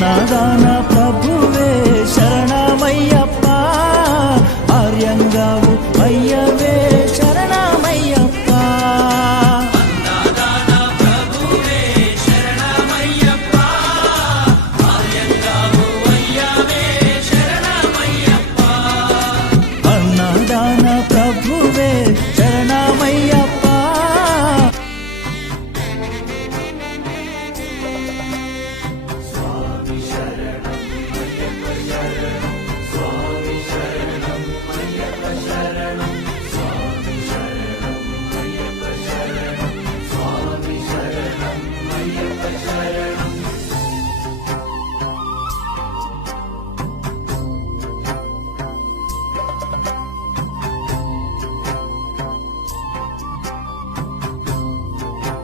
nada, nada.